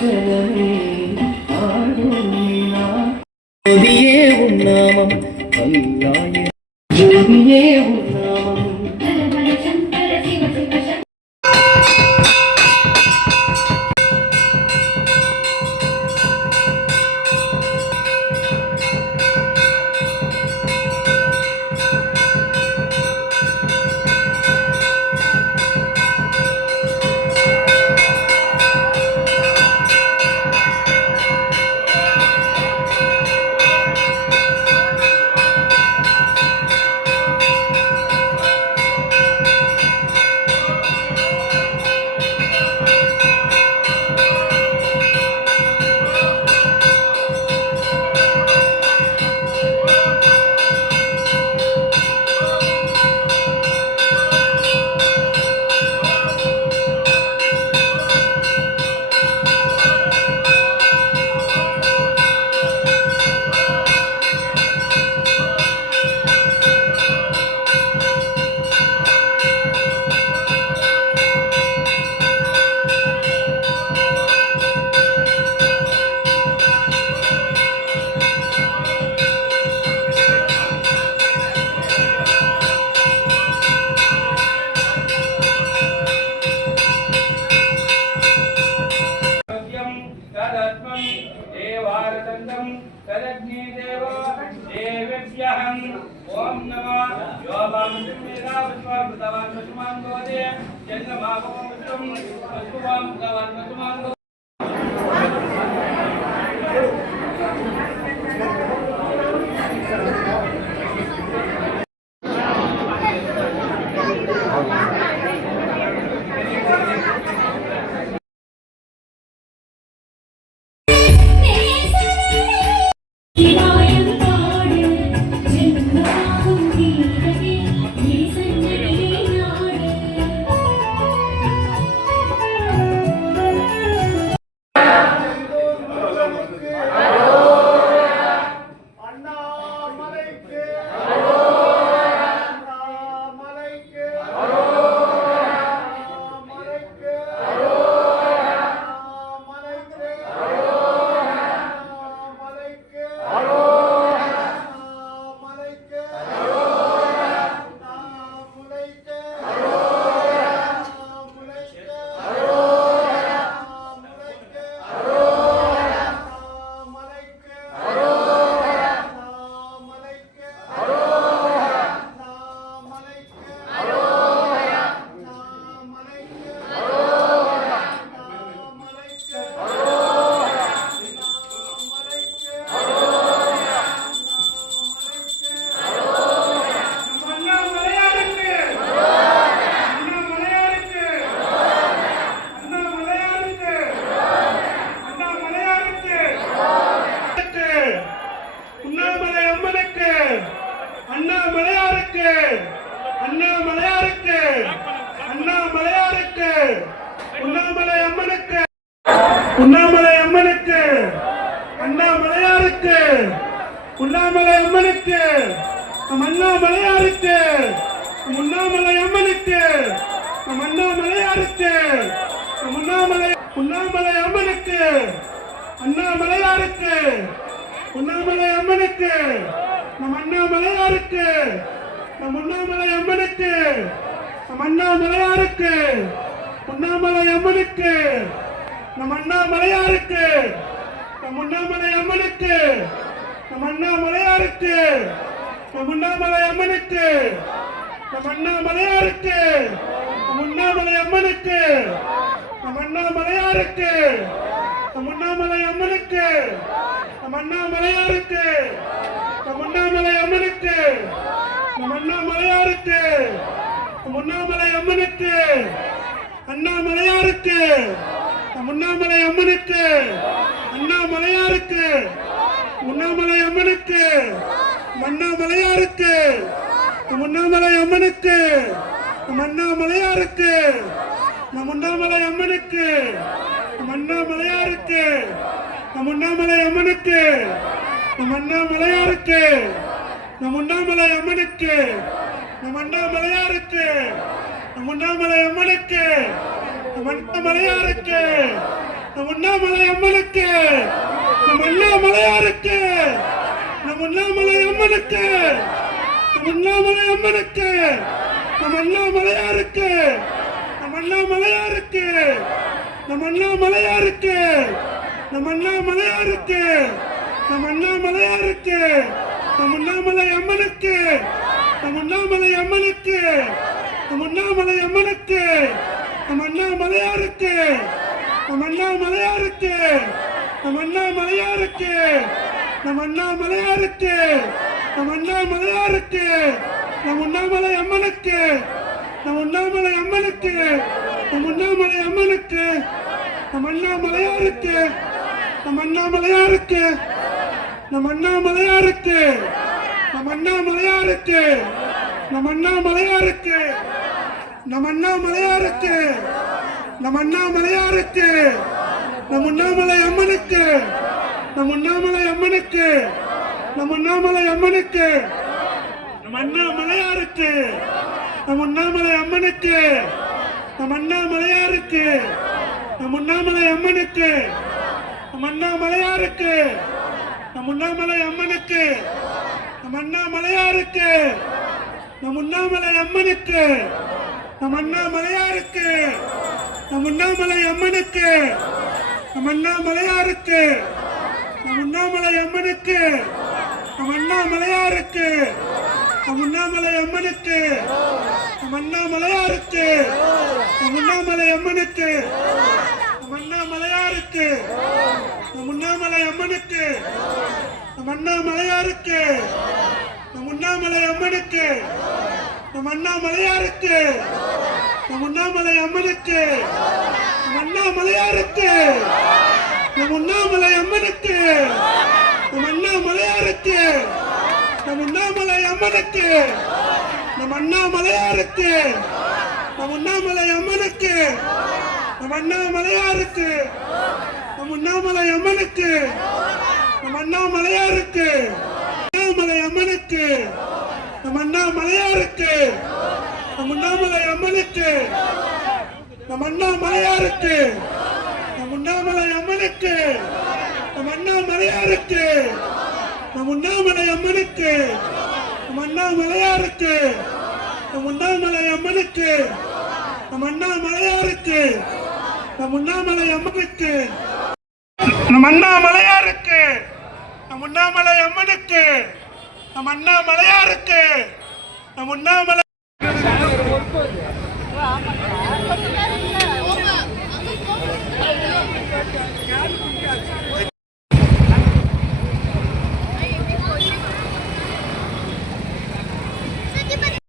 ஜோதியே உன் நாமம் அல்லாயே ஜோதியே உன் நாமம் ओम नमो योबाम मेरा विश्वास भगवान मुसलमान को दे जन्म मागो तुम भगवान भगवान मुसलमान को உண்ணாமலை அம்மனுக்கு அண்ணாமலையாருக்கு உண்ணாமலை அம்மனுக்கு நம் அண்ணாமலையாருக்கு நம் உண்ணாமலை அம்மனுக்கு நம் அண்ணாமலையாருக்கு நம் உண்ணாமலை அம்மனுக்கு அண்ணாமலையாருக்கு உண்ணாமலை அம்மனுக்கு நம் அண்ணாமலையாருக்கு நம் உண்ணாமலை அம்மனுக்கு நம் அண்ணாமலையாருக்கு உண்ணாமலை அம்மனுக்கு நம் அண்ணாமலையாருக்கு நம் உண்ணாமலை அம்மனுக்கு நம் அண்ணாமலையாருக்கு நம் உண்ணாமலை அம்மனுக்கு நம் அண்ணாமலையாருக்கு நம் உண்ணாமலை அம்மனுக்கு நம் அண்ணாமலையாருக்கு நம் உண்ணாமலை அம்மனுக்கு நம் அண்ணாமலையாருக்கு நம் உண்ணாமலை அம்மனுக்கு நம் அண்ணாமலையாருக்கு நம் உண்ணாமலை அம்மனுக்கு அண்ணாமலையாருக்கு நம் உண்ணாமலை அம்மனுக்கு அண்ணாமலையாருக்கு உண்ணாமலை அம்மனுக்கு அண்ணாமலையாருக்கு நம் உண்ணாமலை அம்மனுக்கு நம் அண்ணாமலையாருக்கு நம் உண்ணாமலை அம்மனுக்கு நம் அண்ணாமலையாருக்கு நம் உண்ணாமலை அம்மனுக்கு நம் அண்ணாமலையாருக்கு நம் உண்ணாமலை அம்மனுக்கு நம் அண்ணாமலையாருக்கு நம் உண்ணாமலை அம்மனுக்கு நம் அண்ணாமலையாருக்கு நம் அண்ணாமலை அம்மனுக்கு, நம் அண்ணாமலையாருக்கு, நம் அண்ணாமலை அம்மனுக்கு, நம் அண்ணாமலை அம்மனுக்கு, நம் அண்ணாமலையாருக்கு, நம் அண்ணாமலையாருக்கு, நம் அண்ணாமலையாருக்கு, நம் அண்ணாமலையாருக்கு, நம் அண்ணாமலையாருக்கு, நம் அண்ணாமலை அம்மனுக்கு, நம் அண்ணாமலை அம்மனுக்கு, நம் அண்ணாமலை அம்மனுக்கு, நம் அண்ணாமலையாருக்கு, நம் அண்ணாமலையாருக்கு, நம் அண்ணாமலையாருக்கு, நம் அண்ணாமலையாருக்கு, நம் அண்ணாமலையாருக்கு, நம் அண்ணாமலை அம்மனுக்கு, நம் அண்ணாமலை அம்மனுக்கு, நம் அண்ணாமலை அம்மனுக்கு, நம் அண்ணாமலையாருக்கு, நம் அண்ணாமலையாருக்கு, நம் அண்ணாமலையாருக்கு, நம் அண்ணாமலையாருக்கு, நம் அண்ணாமலையாருக்கு, நம் அண்ணாமலையாருக்கு, நம் அண்ணாமலையாருக்கு, நம் அண்ணாமலை அம்மனுக்கு, நம் அண்ணாமலை அம்மனுக்கு, நம் அண்ணாமலை அம்மனுக்கு, நம் அண்ணாமலையாருக்கு, நம் அண்ணாமலை அம்மனுக்கு, நம் அண்ணாமலையாருக்கு, நம் அண்ணாமலை அம்மனுக்கு, நம் அண்ணாமலையாருக்கு, நம் அண்ணாமலை அம்மனுக்கு, நம் அண்ணாமலையாருக்கு, நம் அண்ணாமலை அம்மனுக்கு, நம் அண்ணாமலையாருக்கு, நம் அண்ணாமலை அம்மனுக்கு, நம் அண்ணாமலையாருக்கு, நம் அண்ணாமலை அம்மனுக்கு, நம் அண்ணாமலையாருக்கு, நம் அண்ணாமலை அம்மனுக்கு, நம் அண்ணாமலையாருக்கு, நம் அண்ணாமலை அம்மனுக்கு, நம் அண்ணாமலையாருக்கு, நம் அண்ணாமலை அம்மனுக்கு, நம் அண்ணாமலையாருக்கு, நம் அண்ணாமலை அம்மனுக்கு, நம் அண்ணாமலையாருக்கு, நம் அண்ணாமலை அம்மனுக்கு, நம் அண்ணாமலையாருக்கு, நம் அண்ணாமலை அம்மனுக்கு, நம் அண்ணாமலையாருக்கு, நம் அண்ணாமலை அம்மனுக்கு, நம் அண்ணாமலையாருக்கு, நம் அண்ணாமலை அம்மனுக்கு, நம் அண்ணாமலையாருக்கு, நம் அண்ணாமலை அம்மனுக்கு, நம் அண்ணாமலையாருக்கு, அண்ணாமலை அம்மனுக்கு, நம் அண்ணாமலையாருக்கு, நம் அண்ணாமலை அம்மனுக்கு, நம் அண்ணாமலையாருக்கு, நம் அண்ணாமலை அம்மனுக்கு, நம் அண்ணாமலையாருக்கு, நம் அண்ணாமலை அம்மனுக்கு, நம் அண்ணாமலையாருக்கு, நம் அண்ணாமலை அம்மனுக்கு, நம் அண்ணாமலையாருக்கு, நம் அண்ணாமலை அம்மனுக்கு, நம் அண்ணாமலையாருக்கு, நம் அண்ணாமலை அம்மனுக்கு, நம் அண்ணாமலையாருக்கு, நம் அண்ணாமலை